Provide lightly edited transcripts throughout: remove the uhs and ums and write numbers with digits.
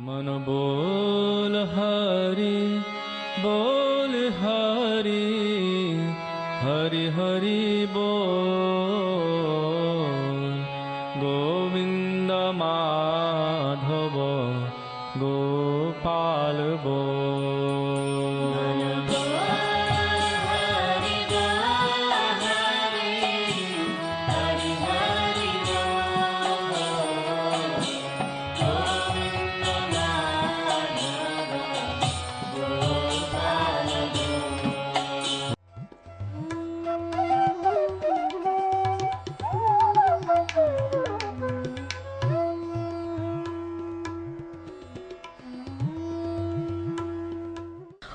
मन बोल हरि हरि हरि बोल। गोविंद माधव गोपाल बोल।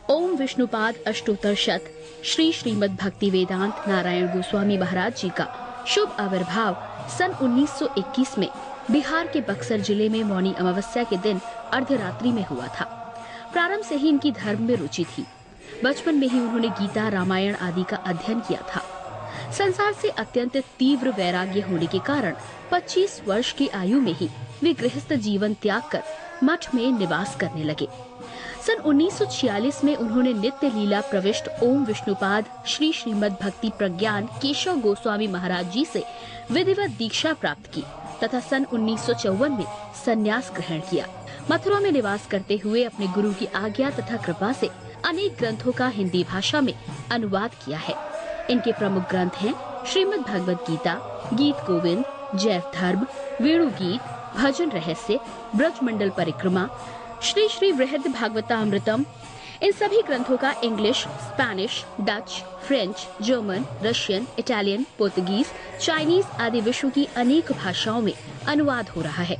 ओम विष्णुपाद अष्टोत्तर शत श्री श्रीमद् भक्ति वेदांत नारायण गोस्वामी महाराज जी का शुभ आविर्भाव सन 1921 में बिहार के बक्सर जिले में मौनी अमावस्या के दिन अर्धरात्रि में हुआ था। प्रारंभ से ही इनकी धर्म में रुचि थी। बचपन में ही उन्होंने गीता रामायण आदि का अध्ययन किया था। संसार से अत्यंत तीव्र वैराग्य होने के कारण 25 वर्ष की आयु में ही वे गृहस्थ जीवन त्याग कर मठ में निवास करने लगे। सन 1946 में उन्होंने नित्य लीला प्रविष्ट ओम विष्णुपाद श्री श्रीमद् भक्ति प्रज्ञान केशव गोस्वामी महाराज जी से विधिवत दीक्षा प्राप्त की तथा सन 1954 में संन्यास ग्रहण किया। मथुरा में निवास करते हुए अपने गुरु की आज्ञा तथा कृपा से अनेक ग्रंथों का हिंदी भाषा में अनुवाद किया है। इनके प्रमुख ग्रंथ हैं श्रीमद् भगवद गीता, गीत गोविंद, जैव धर्म, वेणु गीत, भजन रहस्य, ब्रजमंडल परिक्रमा, श्री श्री वृहद भागवतामृतम। इन सभी ग्रंथों का English, Spanish, Dutch, French, German, Russian, Italian, Portuguese, Chinese आदि विश्व की अनेक भाषाओं में अनुवाद हो रहा है।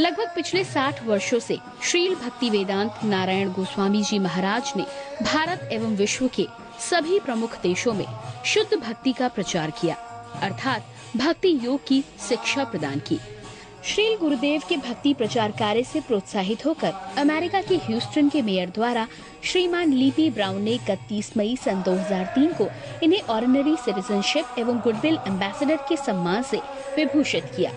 लगभग पिछले 60 वर्षों से श्रील भक्ति वेदांत नारायण गोस्वामी जी महाराज ने भारत एवं विश्व के सभी प्रमुख देशों में शुद्ध भक्ति का प्रचार किया, अर्थात भक्ति योग की शिक्षा प्रदान की। श्रील गुरुदेव के भक्ति प्रचार कार्य से प्रोत्साहित होकर अमेरिका के ह्यूस्टन के मेयर द्वारा श्रीमान लीपी ब्राउन ने 31 मई सन 2003 को इन्हें ऑर्डिनरी सिटीजनशिप एवं गुडविल एम्बेसडर के सम्मान से विभूषित किया।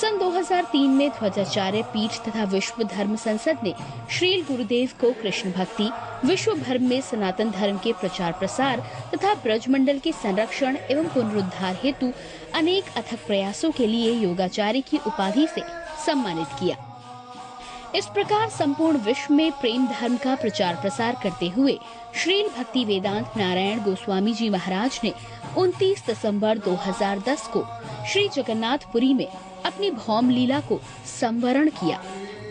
सन 2003 में ध्वजाचार्य पीठ तथा विश्व धर्म संसद ने श्रील गुरुदेव को कृष्ण भक्ति, विश्व भर में सनातन धर्म के प्रचार प्रसार तथा ब्रजमंडल के संरक्षण एवं पुनरुद्धार हेतु अनेक अथक प्रयासों के लिए योगाचार्य की उपाधि से सम्मानित किया। इस प्रकार संपूर्ण विश्व में प्रेम धर्म का प्रचार प्रसार करते हुए श्रील भक्ति वेदांत नारायण गोस्वामी जी महाराज ने 29 दिसंबर 2010 को श्री जगन्नाथपुरी में अपनी भौम लीला को संवरण किया।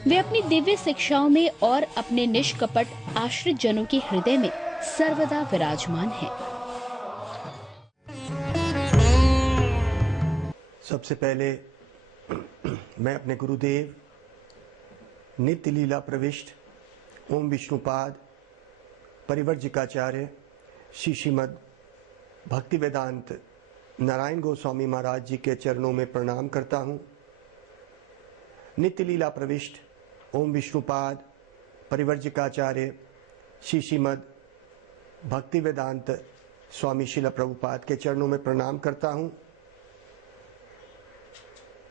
वे अपनी दिव्य शिक्षाओं में और अपने निष्कपट आश्रित जनों के हृदय में सर्वदा विराजमान हैं। सबसे पहले मैं अपने गुरुदेव नित्य लीला प्रविष्ट ओम विष्णुपाद परिवर्जिकाचार्य श्री श्रीमद् भक्ति वेदांत नारायण गोस्वामी महाराज जी के चरणों में प्रणाम करता हूँ। नित्य लीला प्रविष्ट ओम विष्णुपाद परिवर्जिकाचार्य श्री श्रीमद् भक्ति वेदांत स्वामी शिला प्रभुपाद के चरणों में प्रणाम करता हूँ।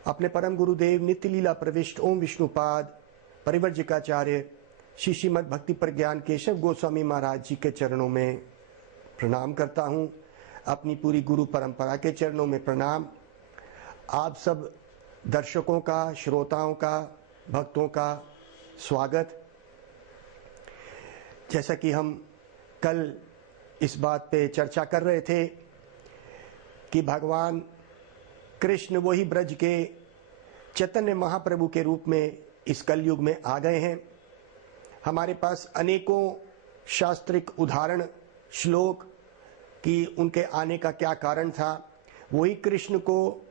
अपने परम गुरुदेव नित्य लीला प्रविष्ट ओम विष्णुपाद परिवर्जिकाचार्य श्री श्रीमद् भक्ति प्रज्ञान केशव गोस्वामी महाराज जी के चरणों में प्रणाम करता हूँ। अपनी पूरी गुरु परंपरा के चरणों में प्रणाम। आप सब दर्शकों का, श्रोताओं का, भक्तों का स्वागत। जैसा कि हम कल इस बात पे चर्चा कर रहे थे कि भगवान कृष्ण वही ब्रज के चैतन्य महाप्रभु के रूप में इस कलयुग में आ गए हैं। हमारे पास अनेकों शास्त्रिक उदाहरण, श्लोक कि उनके आने का क्या कारण था, वही कृष्ण को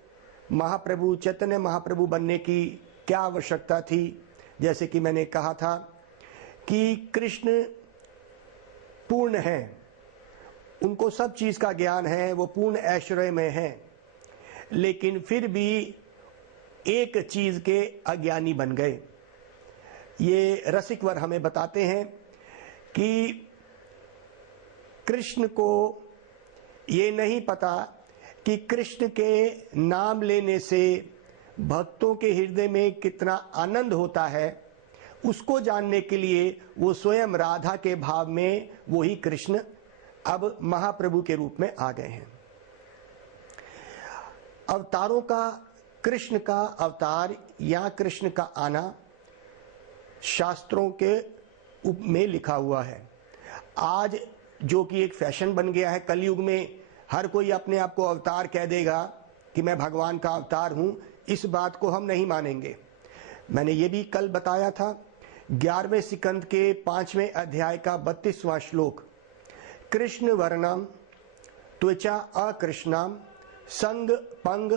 महाप्रभु चैतन्य महाप्रभु बनने की क्या आवश्यकता थी। जैसे कि मैंने कहा था कि कृष्ण पूर्ण हैं, उनको सब चीज का ज्ञान है, वो पूर्ण ऐश्वर्य में है, लेकिन फिर भी एक चीज के अज्ञानी बन गए। ये रसिकवर हमें बताते हैं कि कृष्ण को ये नहीं पता कि कृष्ण के नाम लेने से भक्तों के हृदय में कितना आनंद होता है, उसको जानने के लिए वो स्वयं राधा के भाव में वही कृष्ण अब महाप्रभु के रूप में आ गए हैं। अवतारों का, कृष्ण का अवतार या कृष्ण का आना शास्त्रों के में लिखा हुआ है। आज जो कि एक फैशन बन गया है, कलयुग में हर कोई अपने आप को अवतार कह देगा कि मैं भगवान का अवतार हूं, इस बात को हम नहीं मानेंगे। मैंने ये भी कल बताया था, 11वें सिकंद के 5वें अध्याय का 32वां श्लोक, कृष्ण वर्णम त्वचा अकृष्णाम संग पंग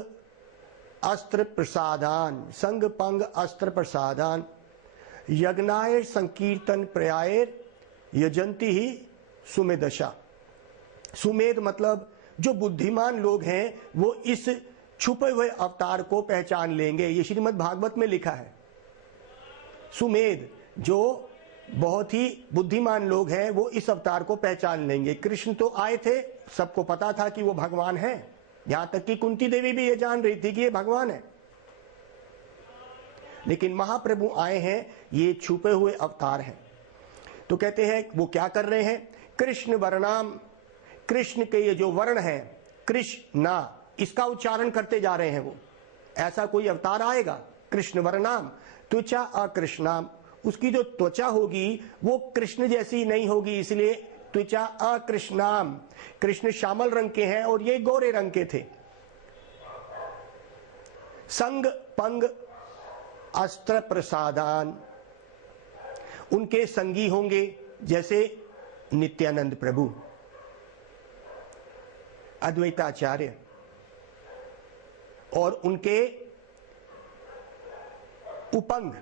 अस्त्र प्रसादान, संग पंग अस्त्र प्रसादान यज्ञाय संकीर्तन प्रयायर यजंती ही सुमेधशा। सुमेध मतलब जो बुद्धिमान लोग हैं वो इस छुपे हुए अवतार को पहचान लेंगे। ये श्रीमद् भागवत में लिखा है। सुमेध, जो बहुत ही बुद्धिमान लोग हैं वो इस अवतार को पहचान लेंगे। कृष्ण तो आए थे, सबको पता था कि वो भगवान है, यहां तक कि कुंती देवी भी ये जान रही थी कि ये भगवान है। लेकिन महाप्रभु आए हैं, ये छुपे हुए अवतार हैं। तो कहते हैं वो क्या कर रहे हैं, कृष्ण वर्णाम, कृष्ण के ये जो वर्ण है कृष्णा, इसका उच्चारण करते जा रहे हैं। वो ऐसा कोई अवतार आएगा, कृष्ण वर्णाम त्वचा अकृष्णाम, उसकी जो त्वचा होगी वो कृष्ण जैसी नहीं होगी, इसलिए त्वचा अकृष्णाम। कृष्ण श्यामल रंग के हैं और ये गोरे रंग के थे। संग पंग अस्त्र प्रसादान, उनके संगी होंगे जैसे नित्यानंद प्रभु, अद्वैताचार्य, और उनके उपंग,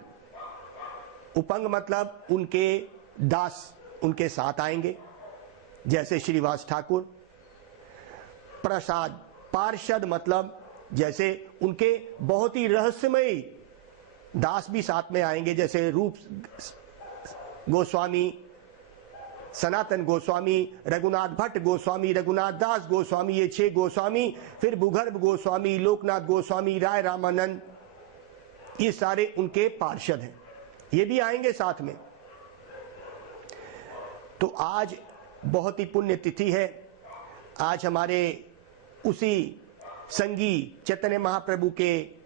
उपंग मतलब उनके दास उनके साथ आएंगे जैसे श्रीवास ठाकुर। प्रसाद, पार्षद मतलब जैसे उनके बहुत ही रहस्यमय दास भी साथ में आएंगे जैसे रूप गोस्वामी, सनातन गोस्वामी, रघुनाथ भट्ट गोस्वामी, रघुनाथ दास गोस्वामी, ये 6 गोस्वामी, फिर भूगर्भ गोस्वामी, लोकनाथ गोस्वामी, राय रामानंद, ये सारे उनके पार्षद हैं, ये भी आएंगे साथ में। तो आज बहुत ही पुण्य तिथि है। आज हमारे उसी संगी चैतन्य महाप्रभु के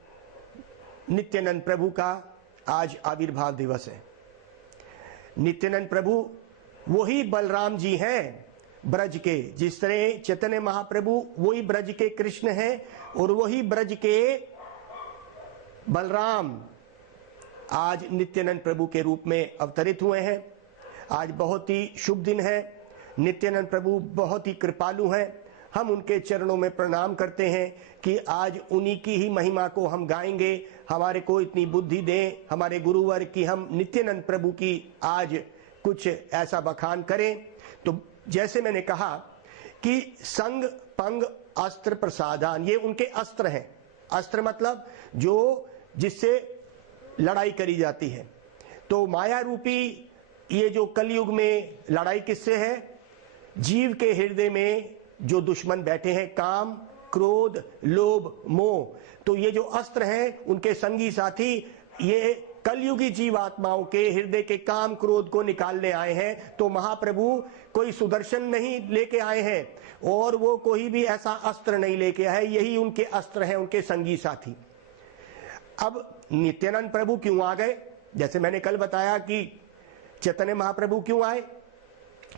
नित्यानंद प्रभु का आज आविर्भाव दिवस है। नित्यानंद प्रभु वही बलराम जी हैं ब्रज के, जिस तरह चैतन्य महाप्रभु वही ब्रज के कृष्ण हैं और वही ब्रज के बलराम आज नित्यानंद प्रभु के रूप में अवतरित हुए हैं। आज बहुत ही शुभ दिन है। नित्यानंद प्रभु बहुत ही कृपालु हैं। हम उनके चरणों में प्रणाम करते हैं कि आज उन्हीं की ही महिमा को हम गाएंगे। हमारे को इतनी बुद्धि दें हमारे गुरुवर कि हम नित्यानंद प्रभु की आज कुछ ऐसा बखान करें। तो जैसे मैंने कहा कि संग पंग अस्त्र प्रसादान, ये उनके अस्त्र हैं। अस्त्र मतलब जो जिससे लड़ाई करी जाती है। तो माया रूपी ये जो कलयुग में लड़ाई किससे है, जीव के हृदय में जो दुश्मन बैठे हैं, काम क्रोध लोभ मोह, तो ये जो अस्त्र हैं उनके संगी साथी ये कलयुगी जीवात्माओं के हृदय के काम क्रोध को निकालने आए हैं। तो महाप्रभु कोई सुदर्शन नहीं लेके आए हैं और वो कोई भी ऐसा अस्त्र नहीं लेके आए, यही उनके अस्त्र हैं, उनके संगी साथी। अब नित्यानंद प्रभु क्यों आ गए, जैसे मैंने कल बताया कि चैतन्य महाप्रभु क्यों आए,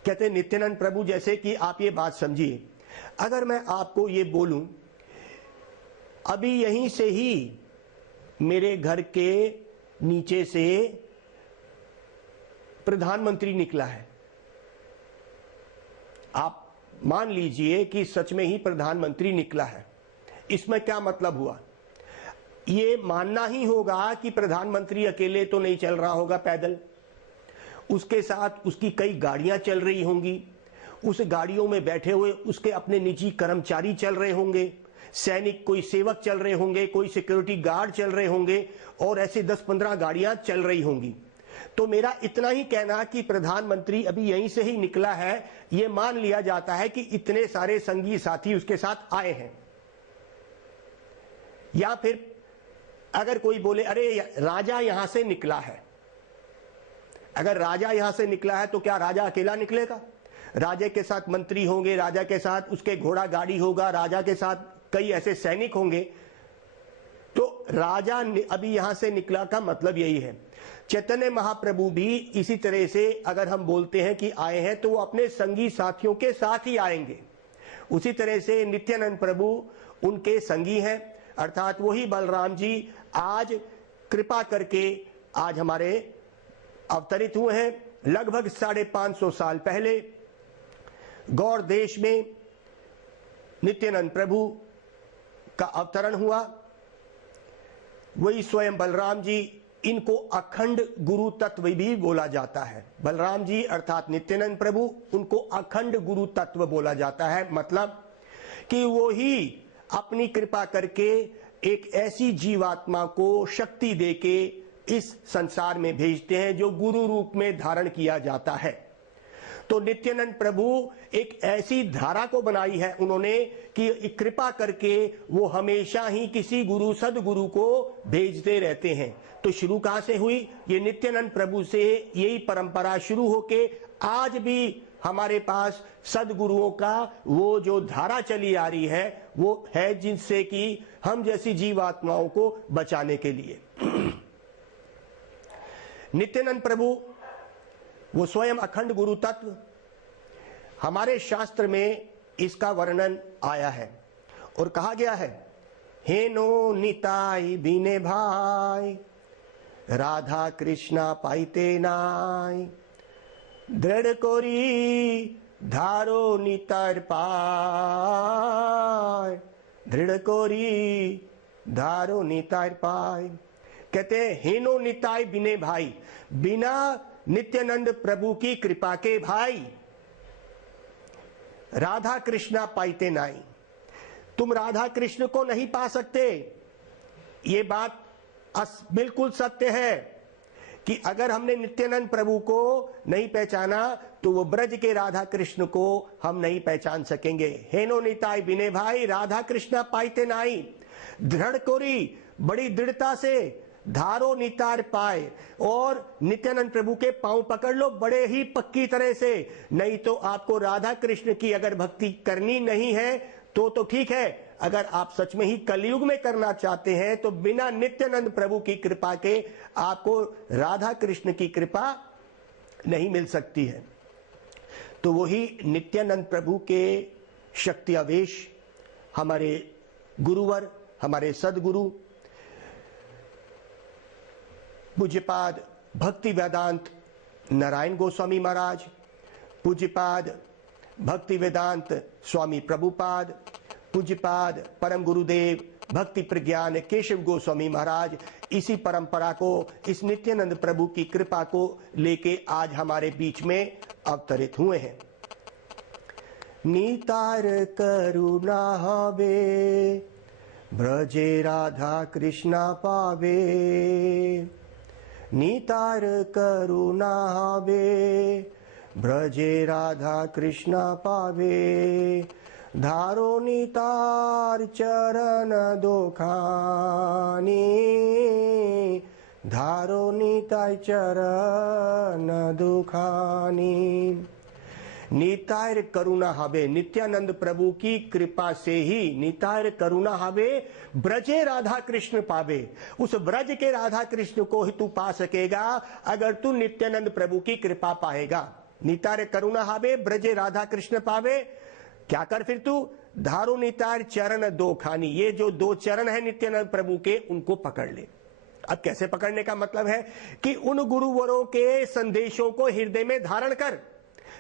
कहते नित्यानंद प्रभु, जैसे कि आप ये बात समझिए, अगर मैं आपको ये बोलूं अभी यहीं से ही मेरे घर के नीचे से प्रधानमंत्री निकला है, आप मान लीजिए कि सच में ही प्रधानमंत्री निकला है, इसमें क्या मतलब हुआ, ये मानना ही होगा कि प्रधानमंत्री अकेले तो नहीं चल रहा होगा पैदल, उसके साथ उसकी कई गाड़ियां चल रही होंगी, उस गाड़ियों में बैठे हुए उसके अपने निजी कर्मचारी चल रहे होंगे, सैनिक कोई सेवक चल रहे होंगे, कोई सिक्योरिटी गार्ड चल रहे होंगे और ऐसे 10-15 गाड़ियां चल रही होंगी। तो मेरा इतना ही कहना कि प्रधानमंत्री अभी यहीं से ही निकला है, यह मान लिया जाता है कि इतने सारे संगी साथी उसके साथ आए हैं। या फिर अगर कोई बोले अरे राजा यहां से निकला है, अगर राजा यहां से निकला है तो क्या राजा अकेला निकलेगा? राजा के साथ मंत्री होंगे, राजा के साथ उसके घोड़ा गाड़ी होगा, राजा के साथ कई ऐसे सैनिक होंगे। तो राजा अभी यहां से निकला का मतलब यही है। चैतन्य महाप्रभु भी इसी तरह से अगर हम बोलते हैं कि आए हैं तो वो अपने संगी साथियों के साथ ही आएंगे। उसी तरह से नित्यानंद प्रभु उनके संगी हैं, अर्थात वही बलराम जी आज कृपा करके आज हमारे अवतरित हुए हैं। लगभग 550 साल पहले गौड़ देश में नित्यानंद प्रभु का अवतरण हुआ। वही स्वयं बलराम जी, इनको अखंड गुरु तत्व भी बोला जाता है। बलराम जी अर्थात नित्यानंद प्रभु, उनको अखंड गुरु तत्व बोला जाता है। मतलब कि वो ही अपनी कृपा करके एक ऐसी जीवात्मा को शक्ति देके इस संसार में भेजते हैं जो गुरु रूप में धारण किया जाता है। तो नित्यानंद प्रभु एक ऐसी धारा को बनाई है उन्होंने कि कृपा करके वो हमेशा ही किसी गुरु सदगुरु को भेजते रहते हैं। तो शुरू कहां से हुई? ये नित्यानंद प्रभु से यही परंपरा शुरू होके आज भी हमारे पास सदगुरुओं का वो जो धारा चली आ रही है वो है, जिनसे कि हम जैसी जीवात्माओं को बचाने के लिए नित्यानंद प्रभु वो स्वयं अखंड गुरु तत्व। हमारे शास्त्र में इसका वर्णन आया है और कहा गया है, हेनो निताई बिने भाई, राधा कृष्णा पाइते नाई, दृढ़ कोरी धारो नितार पाय, दृढ़ कोरी धारो नितार पाय। कहते हैं हेनो निताई बिने भाई, बिना नित्यानंद प्रभु की कृपा के भाई राधा कृष्णा पाइते नाई, तुम राधा कृष्ण को नहीं पा सकते। ये बात बिल्कुल सत्य है कि अगर हमने नित्यानंद प्रभु को नहीं पहचाना तो वो ब्रज के राधा कृष्ण को हम नहीं पहचान सकेंगे। हेनो निताई बिने भाई, राधा कृष्णा पाइते नाई, दृढ़ कोरी बड़ी दृढ़ता से, धारो नितार पाए, और नित्यानंद प्रभु के पांव पकड़ लो बड़े ही पक्की तरह से। नहीं तो आपको राधा कृष्ण की अगर भक्ति करनी नहीं है तो ठीक है, अगर आप सच में ही कलयुग में करना चाहते हैं तो बिना नित्यानंद प्रभु की कृपा के आपको राधा कृष्ण की कृपा नहीं मिल सकती है। तो वही नित्यानंद प्रभु के शक्ति आवेश हमारे गुरुवर, हमारे सदगुरु पूज्यपाद भक्ति वेदांत नारायण गोस्वामी महाराज, पूज्यपाद भक्ति वेदांत स्वामी प्रभुपाद, पूज्यपाद परम गुरुदेव भक्ति प्रज्ञान केशव गोस्वामी महाराज, इसी परंपरा को, इस नित्यानंद प्रभु की कृपा को लेके आज हमारे बीच में अवतरित हुए हैं। नितार करुणा हवे, ब्रजे राधा कृष्णा पावे, नितार करुणा हवे, ब्रजे राधा कृष्णा पावे, धारो नितार चरण दोखानी, धारो निताय चरण दुखानी। निताय करुणा हवे, नित्यानंद प्रभु की कृपा से ही निताय करुणा हवे, ब्रजे राधा कृष्ण पावे। उस ब्रज के राधा कृष्ण को ही तू पा सकेगा अगर तू नित्यानंद प्रभु की कृपा पाएगा। निताय करुणा हवे, ब्रजे राधा कृष्ण पावे। क्या कर फिर तू? धारो निताय चरण दो खानी, ये जो दो चरण है नित्यानंद प्रभु के, उनको पकड़ ले। अब कैसे पकड़ने का मतलब है कि उन गुरुवरों के संदेशों को हृदय में धारण कर,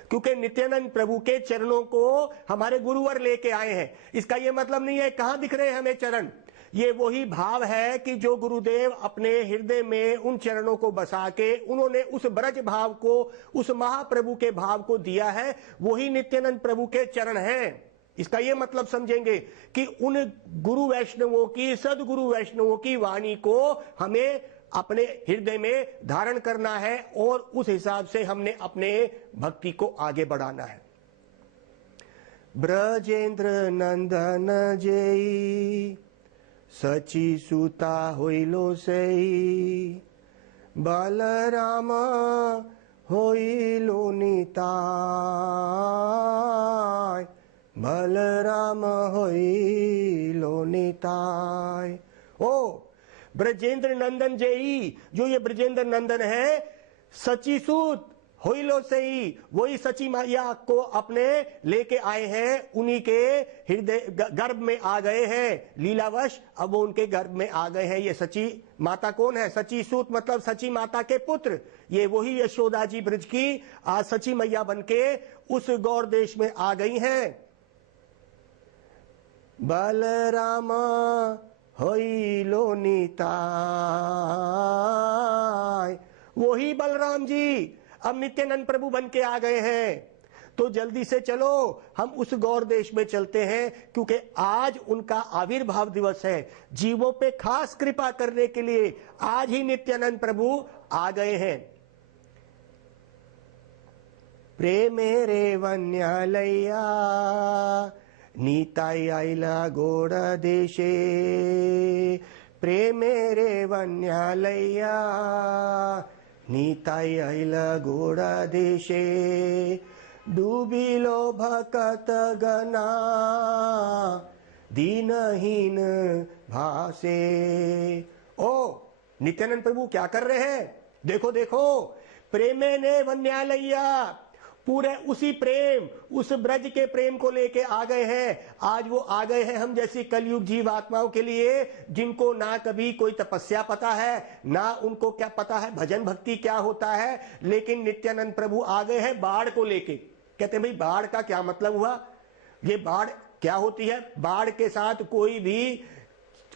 क्योंकि नित्यानंद प्रभु के चरणों को हमारे गुरुवर लेके आए हैं। इसका यह मतलब नहीं है कहां दिख रहे हैं हमें चरण, ये वही भाव है कि जो गुरुदेव अपने हृदय में उन चरणों को बसा के उन्होंने उस ब्रज भाव को, उस महाप्रभु के भाव को दिया है, वही नित्यानंद प्रभु के चरण हैं। इसका यह मतलब समझेंगे कि उन गुरु वैष्णवों की, सदगुरु वैष्णवों की वाणी को हमें अपने हृदय में धारण करना है और उस हिसाब से हमने अपने भक्ति को आगे बढ़ाना है। ब्रजेंद्र नंदन जय, सची सुता होइलो सई, बलराम होइलो निताय, बलराम होइलो निताय। ओ ब्रजेंद्र नंदन जयी, जो ये ब्रजेंद्र नंदन है, सची सूत होइलो से ही वही सची मैया को अपने लेके आए हैं, उन्हीं के हृदय गर्भ में आ गए हैं लीलावश, अब वो उनके गर्भ में आ गए हैं। ये सची माता कौन है? सची सूत मतलब सची माता के पुत्र, ये वही यशोदा जी ब्रज की आज सची मैया बनके उस गौर देश में आ गई हैं। बलराम होइलो निताय, वही बलराम जी अब नित्यानंद प्रभु बन के आ गए हैं। तो जल्दी से चलो हम उस गौर देश में चलते हैं, क्योंकि आज उनका आविर्भाव दिवस है। जीवों पे खास कृपा करने के लिए आज ही नित्यानंद प्रभु आ गए हैं। प्रेमे रे वन्यालया नीताई आईला गोड़ देशे, प्रेमे रे वन्यालया नीताई आईला गोड़ देशे, डूबिलो भकत गना दीनहीन भासे। ओ नित्यानंद प्रभु क्या कर रहे हैं? देखो देखो, प्रेमे ने वन्यालया, पूरे उसी प्रेम, उस ब्रज के प्रेम को लेके आ गए हैं। आज वो आ गए हैं हम जैसी कलयुग जीव आत्माओं के लिए, जिनको ना कभी कोई तपस्या पता है, ना उनको क्या पता है भजन भक्ति क्या होता है, लेकिन नित्यानंद प्रभु आ गए हैं बाढ़ को लेके। कहते हैं भाई बाढ़ का क्या मतलब हुआ? ये बाढ़ क्या होती है? बाढ़ के साथ कोई भी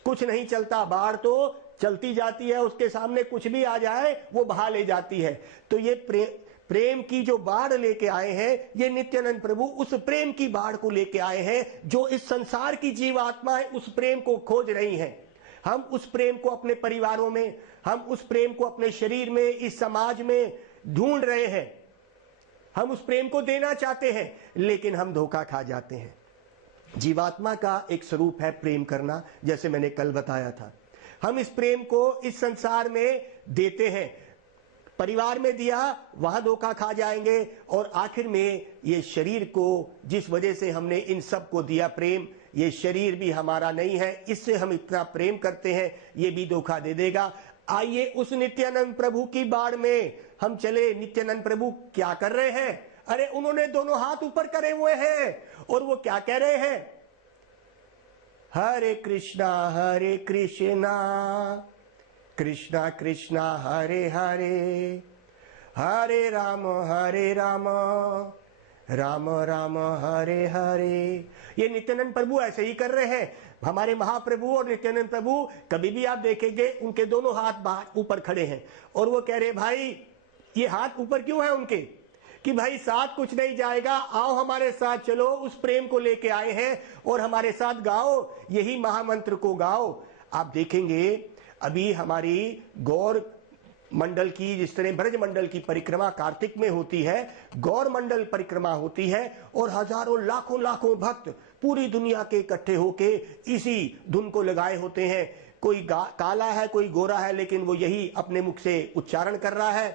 कुछ नहीं चलता, बाढ़ तो चलती जाती है, उसके सामने कुछ भी आ जाए वो बहा ले जाती है। तो ये प्रेम की जो बाढ़ लेके आए हैं, ये नित्यानंद प्रभु उस प्रेम की बाढ़ को लेके आए हैं, जो इस संसार की जीवात्माएं उस प्रेम को खोज रही हैं। हम उस प्रेम को अपने परिवारों में, हम उस प्रेम को अपने शरीर में, इस समाज में ढूंढ रहे हैं। हम उस प्रेम को देना चाहते हैं, लेकिन हम धोखा खा जाते हैं। जीवात्मा का एक स्वरूप है प्रेम करना, जैसे मैंने कल बताया था। हम इस प्रेम को इस संसार में देते हैं, परिवार में दिया, वहां धोखा खा जाएंगे, और आखिर में ये शरीर को जिस वजह से हमने इन सब को दिया प्रेम, ये शरीर भी हमारा नहीं है, इससे हम इतना प्रेम करते हैं, ये भी धोखा दे देगा। आइए उस नित्यानंद प्रभु की बाढ़ में हम चले। नित्यानंद प्रभु क्या कर रहे हैं? अरे उन्होंने दोनों हाथ ऊपर करे हुए हैं, और वो क्या कह रहे हैं? हरे कृष्णा कृष्णा कृष्णा हरे हरे, हरे राम राम राम हरे हरे। ये नित्यानंद प्रभु ऐसे ही कर रहे हैं। हमारे महाप्रभु और नित्यानंद प्रभु कभी भी आप देखेंगे उनके दोनों हाथ बाहर ऊपर खड़े हैं, और वो कह रहे भाई ये हाथ ऊपर क्यों है उनके, कि भाई साथ कुछ नहीं जाएगा, आओ हमारे साथ चलो, उस प्रेम को लेके आए हैं और हमारे साथ गाओ, यही महामंत्र को गाओ। आप देखेंगे अभी हमारी गौर मंडल की, जिस तरह ब्रज मंडल की परिक्रमा कार्तिक में होती है, गौर मंडल परिक्रमा होती है, और हजारों लाखों लाखों भक्त पूरी दुनिया के इकट्ठे होके इसी धुन को लगाए होते हैं। कोई काला है, कोई गोरा है, लेकिन वो यही अपने मुख से उच्चारण कर रहा है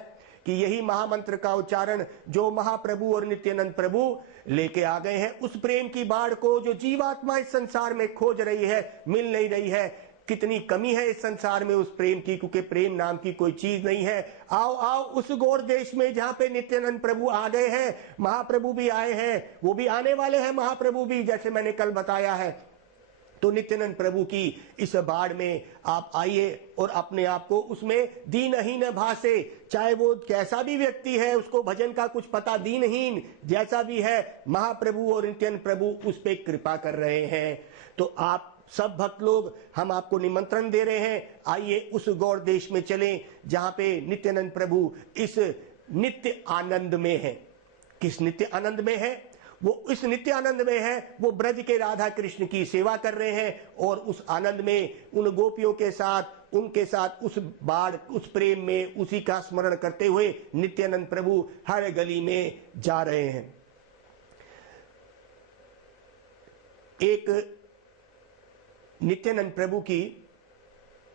कि यही महामंत्र का उच्चारण जो महाप्रभु और नित्यानंद प्रभु लेके आ गए हैं। उस प्रेम की बाढ़ को जो जीवात्मा इस संसार में खोज रही है, मिल नहीं रही है। कितनी कमी है इस संसार में उस प्रेम की, क्योंकि प्रेम नाम की कोई चीज नहीं है। आओ आओ उस गौर देश में जहां पे नित्यानंद प्रभु आ गए हैं, महाप्रभु भी आए हैं, वो भी आने वाले हैं, महाप्रभु भी, जैसे मैंने कल बताया है। तो नित्यानंद प्रभु की इस बाढ़ में आप आइए और अपने आप को उसमें दीनहीन भासे, चाहे वो कैसा भी व्यक्ति है, उसको भजन का कुछ पता, दीनहीन जैसा भी है, महाप्रभु और नित्यानंद प्रभु उस पर कृपा कर रहे हैं। तो आप सब भक्त लोग, हम आपको निमंत्रण दे रहे हैं, आइए उस गौर देश में चलें जहां पे नित्यानंद प्रभु इस नित्य आनंद में है। किस नित्य आनंद में है? वो इस नित्य आनंद में है, वो ब्रज के राधा कृष्ण की सेवा कर रहे हैं, और उस आनंद में उन गोपियों के साथ, उनके साथ उस बाढ़, उस प्रेम में उसी का स्मरण करते हुए नित्यानंद प्रभु हर गली में जा रहे हैं। एक नित्यानंद प्रभु की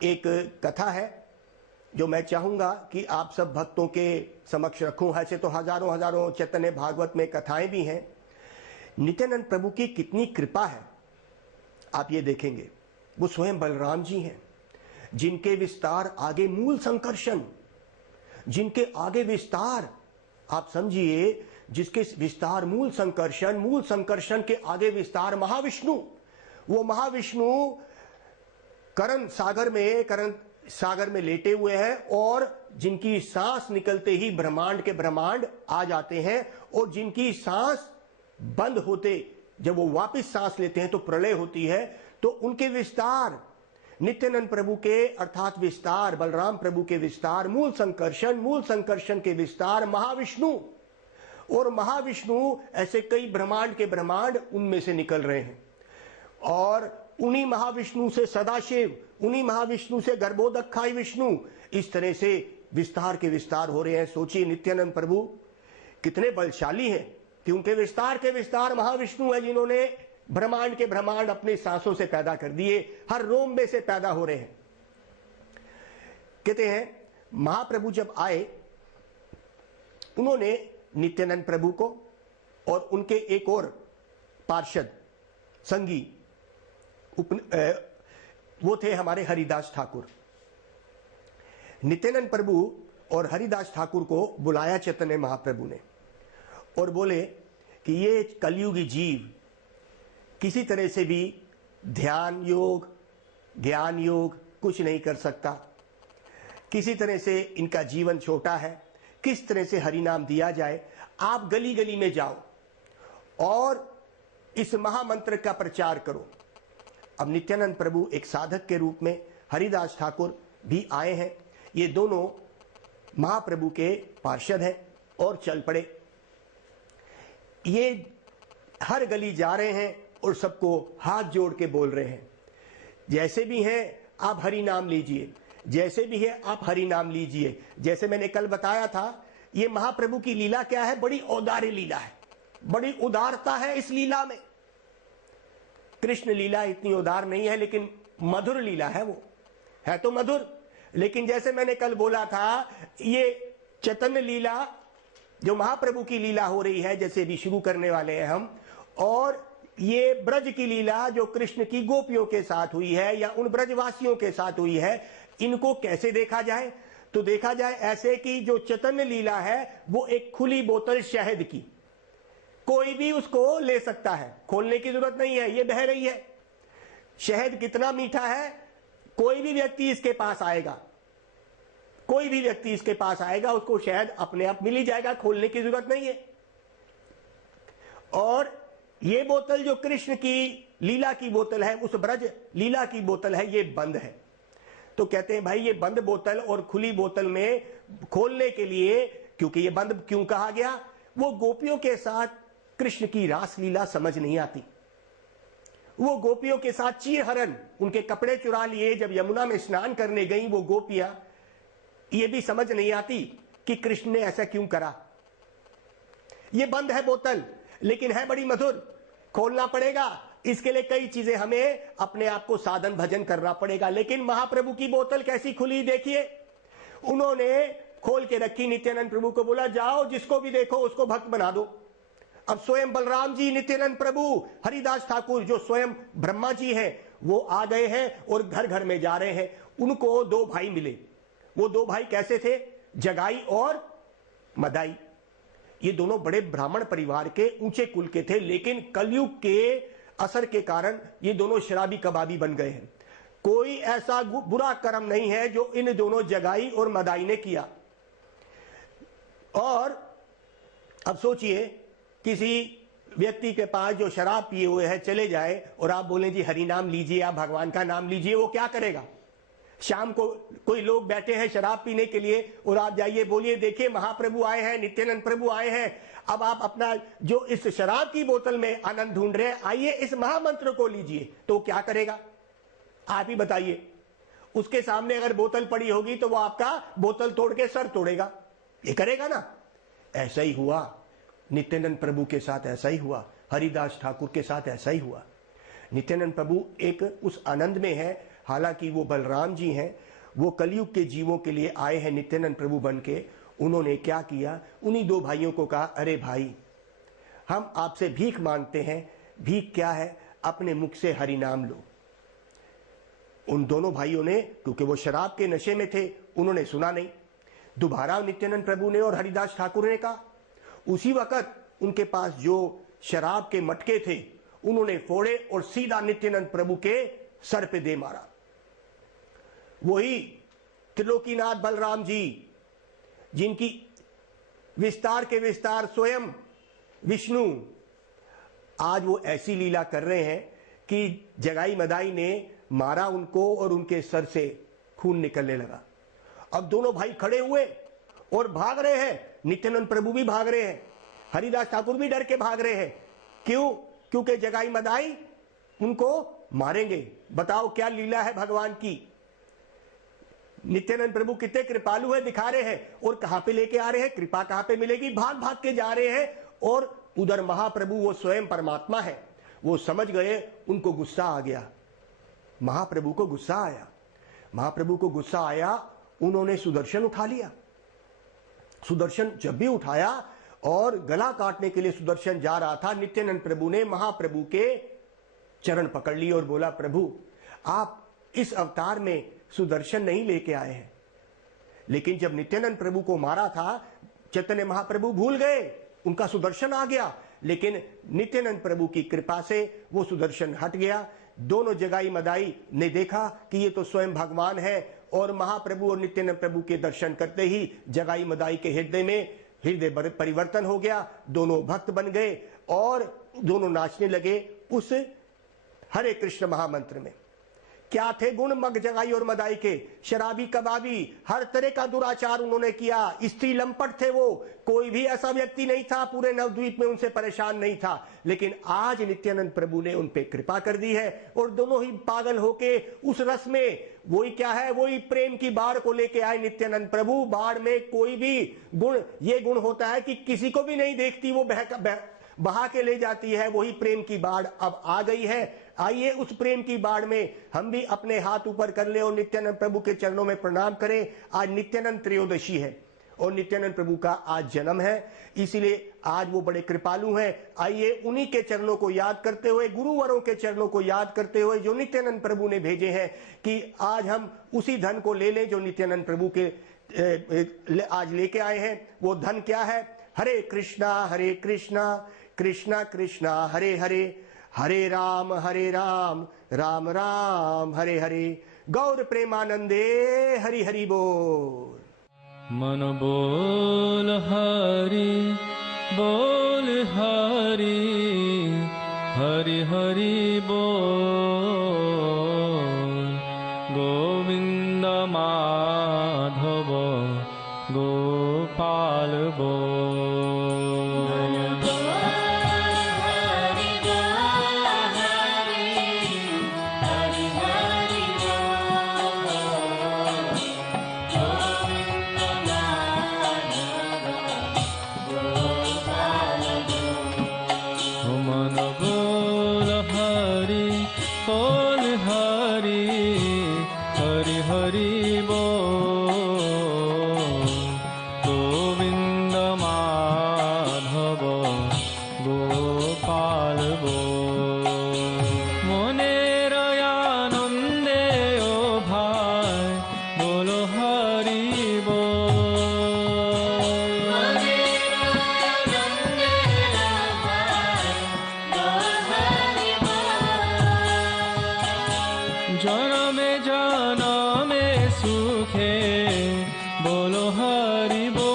एक कथा है, जो मैं चाहूंगा कि आप सब भक्तों के समक्ष रखूं। ऐसे तो हजारों हजारों चैतन्य भागवत में कथाएं भी हैं। नित्यानंद प्रभु की कितनी कृपा है आप ये देखेंगे। वो स्वयं बलराम जी हैं, जिनके विस्तार आगे मूल संकर्षण, जिनके आगे विस्तार आप समझिए, जिसके विस्तार मूल संकर्षण के आगे विस्तार महाविष्णु। वो महाविष्णु करण सागर में लेटे हुए हैं और जिनकी सांस निकलते ही ब्रह्मांड के ब्रह्मांड आ जाते हैं, और जिनकी सांस बंद होते जब वो वापस सांस लेते हैं तो प्रलय होती है। तो उनके विस्तार, नित्यानंद प्रभु के अर्थात विस्तार, बलराम प्रभु के विस्तार, मूल संकर्षण के विस्तार महाविष्णु, और महाविष्णु ऐसे कई ब्रह्मांड के ब्रह्मांड उनमें से निकल रहे हैं। और उन्हीं महाविष्णु से सदाशिव, उन्हीं महाविष्णु से गर्भोदखाई विष्णु, इस तरह से विस्तार के विस्तार हो रहे हैं। सोचिए नित्यानंद प्रभु कितने बलशाली हैं कि उनके विस्तार के विस्तार महाविष्णु है, जिन्होंने ब्रह्मांड के ब्रह्मांड अपनी सांसों से पैदा कर दिए, हर रोम में से पैदा हो रहे हैं। कहते हैं महाप्रभु जब आए, उन्होंने नित्यानंद प्रभु को और उनके एक और पार्षद संगी वो थे हमारे हरिदास ठाकुर। नित्यानंद प्रभु और हरिदास ठाकुर को बुलाया चैतन्य महाप्रभु ने और बोले कि ये कलयुगी जीव किसी तरह से भी ध्यान योग, ज्ञान योग कुछ नहीं कर सकता। किसी तरह से इनका जीवन छोटा है, किस तरह से हरि नाम दिया जाए। आप गली गली में जाओ और इस महामंत्र का प्रचार करो। अब नित्यानंद प्रभु एक साधक के रूप में, हरिदास ठाकुर भी आए हैं। ये दोनों महाप्रभु के पार्षद हैं और चल पड़े। ये हर गली जा रहे हैं और सबको हाथ जोड़ के बोल रहे हैं, जैसे भी हैं आप हरि नाम लीजिए, जैसे भी है आप हरि नाम लीजिए। जैसे मैंने कल बताया था, ये महाप्रभु की लीला क्या है, बड़ी औदार्य लीला है, बड़ी उदारता है इस लीला में। कृष्ण लीला इतनी उदार नहीं है, लेकिन मधुर लीला है। वो है तो मधुर, लेकिन जैसे मैंने कल बोला था, ये चैतन्य लीला जो महाप्रभु की लीला हो रही है, जैसे भी शुरू करने वाले हैं हम, और ये ब्रज की लीला जो कृष्ण की गोपियों के साथ हुई है या उन ब्रजवासियों के साथ हुई है, इनको कैसे देखा जाए? तो देखा जाए ऐसे कि जो चैतन्य लीला है वो एक खुली बोतल शहद की, कोई भी उसको ले सकता है, खोलने की जरूरत नहीं है, ये बह रही है। शहद कितना मीठा है, कोई भी व्यक्ति इसके पास आएगा, कोई भी व्यक्ति इसके पास आएगा, उसको शहद अपने आप मिल ही जाएगा, खोलने की जरूरत नहीं है। और ये बोतल जो कृष्ण की लीला की बोतल है, उस ब्रज लीला की बोतल है, ये बंद है। तो कहते हैं भाई ये बंद बोतल और खुली बोतल में खोलने के लिए, क्योंकि ये बंद क्यों कहा गया, वो गोपियों के साथ कृष्ण की रास लीला समझ नहीं आती। वो गोपियों के साथ चीरहरण, उनके कपड़े चुरा लिए जब यमुना में स्नान करने गई वो गोपियां, ये भी समझ नहीं आती कि कृष्ण ने ऐसा क्यों करा। ये बंद है बोतल, लेकिन है बड़ी मधुर, खोलना पड़ेगा। इसके लिए कई चीजें हमें अपने आप को साधन भजन करना पड़ेगा। लेकिन महाप्रभु की बोतल कैसी खुली देखिए, उन्होंने खोल के रखी। नित्यानंद प्रभु को बोला जाओ जिसको भी देखो उसको भक्त बना दो। अब स्वयं बलराम जी, नित्यानंद प्रभु, हरिदास ठाकुर जो स्वयं ब्रह्मा जी हैं, वो आ गए हैं और घर घर में जा रहे हैं। उनको दो भाई मिले। वो दो भाई कैसे थे? जगाई और मदाई। ये दोनों बड़े ब्राह्मण परिवार के ऊंचे कुल के थे, लेकिन कलयुग के असर के कारण ये दोनों शराबी कबाबी बन गए हैं। कोई ऐसा बुरा कर्म नहीं है जो इन दोनों जगाई और मदाई ने किया। और अब सोचिए, किसी व्यक्ति के पास जो शराब पिए हुए है चले जाए और आप बोले जी हरि नाम लीजिए, आप भगवान का नाम लीजिए, वो क्या करेगा? शाम को कोई लोग बैठे हैं शराब पीने के लिए और आप जाइए बोलिए देखिए महाप्रभु आए हैं, नित्यानंद प्रभु आए हैं, अब आप अपना जो इस शराब की बोतल में आनंद ढूंढ रहे हैं, आइए इस महामंत्र को लीजिए, तो क्या करेगा? आप ही बताइए। उसके सामने अगर बोतल पड़ी होगी तो वो आपका बोतल तोड़ के सर तोड़ेगा, ये करेगा ना। ऐसा ही हुआ नित्यानंद प्रभु के साथ, ऐसा ही हुआ हरिदास ठाकुर के साथ, ऐसा ही हुआ। नित्यानंद प्रभु एक उस आनंद में है, हालांकि वो बलराम जी हैं, वो कलयुग के जीवों के लिए आए हैं नित्यानंद प्रभु बन के। उन्होंने क्या किया, उन्हीं दो भाइयों को कहा, अरे भाई हम आपसे भीख मांगते हैं। भीख क्या है, अपने मुख से हरि नाम लो। उन दोनों भाइयों ने, क्योंकि वो शराब के नशे में थे, उन्होंने सुना नहीं। दोबारा नित्यानंद प्रभु ने और हरिदास ठाकुर ने कहा। उसी वक्त उनके पास जो शराब के मटके थे उन्होंने फोड़े और सीधा नित्यानंद प्रभु के सर पे दे मारा। वही त्रिलोकीनाथ बलराम जी, जिनकी विस्तार के विस्तार स्वयं विष्णु, आज वो ऐसी लीला कर रहे हैं कि जगाई मदाई ने मारा उनको और उनके सर से खून निकलने लगा। अब दोनों भाई खड़े हुए और भाग रहे हैं। नित्यानंद प्रभु भी भाग रहे हैं, हरिदास ठाकुर भी डर के भाग रहे हैं। क्यों? क्योंकि जगाई मदाई उनको मारेंगे। बताओ क्या लीला है भगवान की। नित्यानंद प्रभु कितने कृपालु है, दिखा रहे हैं। और कहां पे लेके आ रहे हैं, कृपा कहां पे मिलेगी, भाग भाग के जा रहे हैं। और उधर महाप्रभु, वो स्वयं परमात्मा है, वो समझ गए, उनको गुस्सा आ गया। महाप्रभु को गुस्सा आया। महाप्रभु को गुस्सा आया, उन्होंने सुदर्शन उठा लिया। सुदर्शन जब भी उठाया और गला काटने के लिए सुदर्शन जा रहा था, नित्यानंद प्रभु ने महाप्रभु के चरण पकड़ लिए और बोला, प्रभु आप इस अवतार में सुदर्शन नहीं लेके आए हैं। लेकिन जब नित्यानंद प्रभु को मारा था, चैतन्य महाप्रभु भूल गए, उनका सुदर्शन आ गया। लेकिन नित्यानंद प्रभु की कृपा से वो सुदर्शन हट गया। दोनों जगाई मदाई ने देखा कि ये तो स्वयं भगवान है। और महाप्रभु और नित्यानंद प्रभु के दर्शन करते ही जगाई मदाई के हृदय में हृदय परिवर्तन हो गया। दोनों भक्त बन गए और दोनों नाचने लगे उस हरे कृष्ण महामंत्र में। क्या थे गुण मग जगाई और मदाई के, शराबी कबाबी, हर तरह का दुराचार उन्होंने किया। स्त्री लंपट थे वो, कोई भी ऐसा व्यक्ति नहीं था पूरे नवद्वीप में उनसे परेशान नहीं था। लेकिन आज नित्यानंद प्रभु ने उन पे कृपा कर दी है और दोनों ही पागल होके उस रस में, वही क्या है, वही प्रेम की बाढ़ को लेके आए नित्यानंद प्रभु। बाढ़ में कोई भी गुण, ये गुण होता है कि किसी को भी नहीं देखती, वो बहा के ले जाती है। वही प्रेम की बाढ़ अब आ गई है। आइए उस प्रेम की बाढ़ में हम भी अपने हाथ ऊपर कर ले और नित्यानंद प्रभु के चरणों में प्रणाम करें। आज नित्यानंद त्रयोदशी है और नित्यानंद प्रभु का आज जन्म है, इसीलिए आज वो बड़े कृपालु हैं। आइए उन्हीं के चरणों को याद करते हुए, गुरुवरों के चरणों को याद करते हुए, जो नित्यानंद प्रभु ने भेजे हैं, कि आज हम उसी धन को ले लें जो नित्यानंद प्रभु के आज लेके आए हैं। वो धन क्या है? हरे कृष्णा कृष्णा कृष्णा हरे हरे, हरे राम राम राम हरे हरे। गौर प्रेमानंदे हरि हरि बोल। मन बोल हरि बोल हरि, हरि हरि बोल। गोविंद माधव गोपाल बोल। जनमे सुखे बोलो हरि बोल।